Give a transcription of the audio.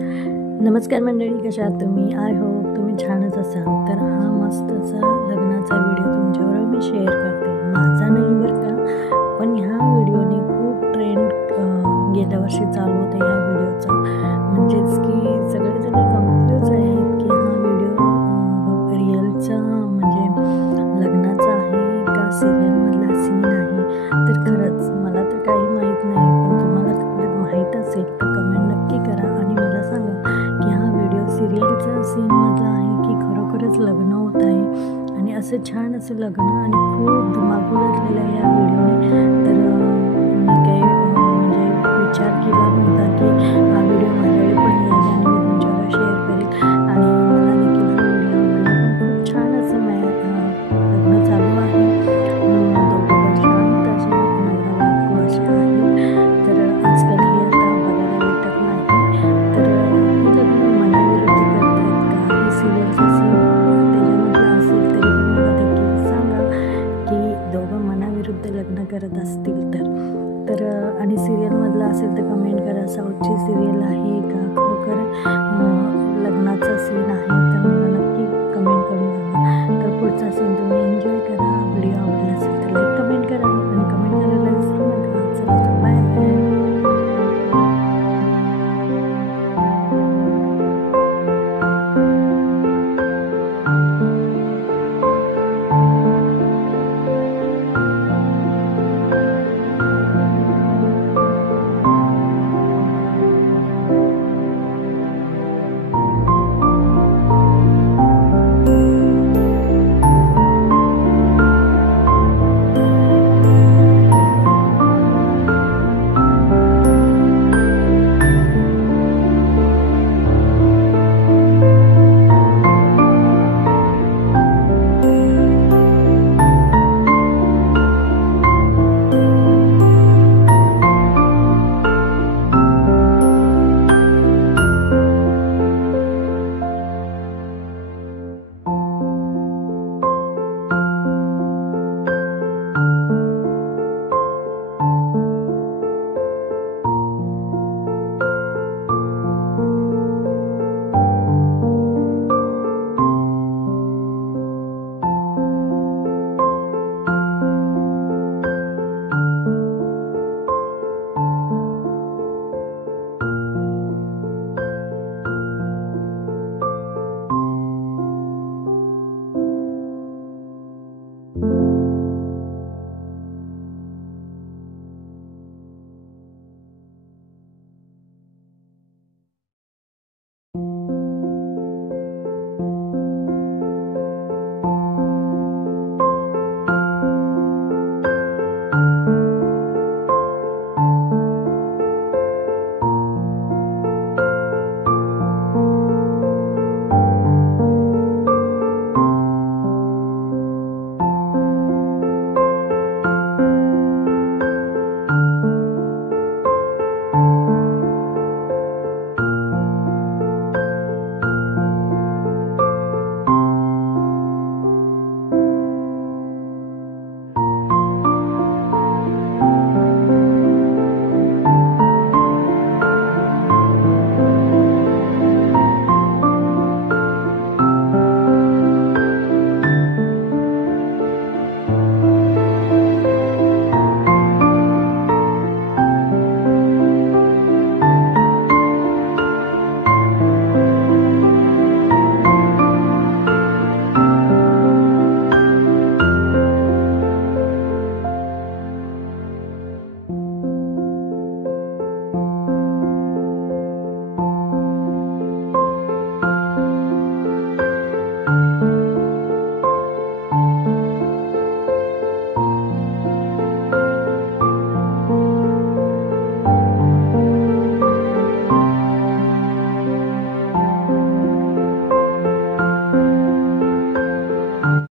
नमस्कार मंडळी, कशा आहात तुम्ही? आय होप तुम्ही छानच असाल. तर हा मस्त असा लग्नाचा व्हिडिओ तुमच्याबरोबर मी शेअर करते. माझा नाही बरं का, पण ह्या व्हिडिओने खूप ट्रेंड गेल्या वर्षी चालू होता ह्या व्हिडिओचा. म्हणजेच की सगळेजण कन्फ्यूज आहेत की हा व्हिडिओ रिअलचा म्हणजे लग्नाचा आहे का सिरियलमधला सीन आहे. तर खरंच मला तर काही माहीत नाही, पण तुम्हाला माहीत असेल तर कमेंट नक्की करा आणि मला सांगा की हा व्हिडिओ सिरियलचा सीनमधला आहे की खरोखरच लग्न होत आहे. आणि असं छान असं लग्न आणि खूप धुमाकूळ घातलेलं आहे या व्हिडिओने. तर मी काही म्हणजे विचार केला होता की हा व्हिडिओ माझ्याकडे पण येईल आणि मी तुमच्यावर शेअर करेल. आणि मला देखील हा व्हिडिओ आवडला. पण खूप छान असं लग्न चालू आहे. दोघं शांत असे नवरा बायको असे आहेत. तर आजकाल हे आता बघायला भेटत नाही. तर हे लग्न मनाविरुद्ध करतायत का? हे सिरियलचं सीन त्याच्यामधलं असेल तरी पण मला देखील सांगा की दोघं मनाविरुद्ध लग्न करत असतील तर आणि सिरियलमधलं असेल तर कमेंट करा. साऊथची सिरियल आहे का? खरोखर लग्नाचा सीन आहे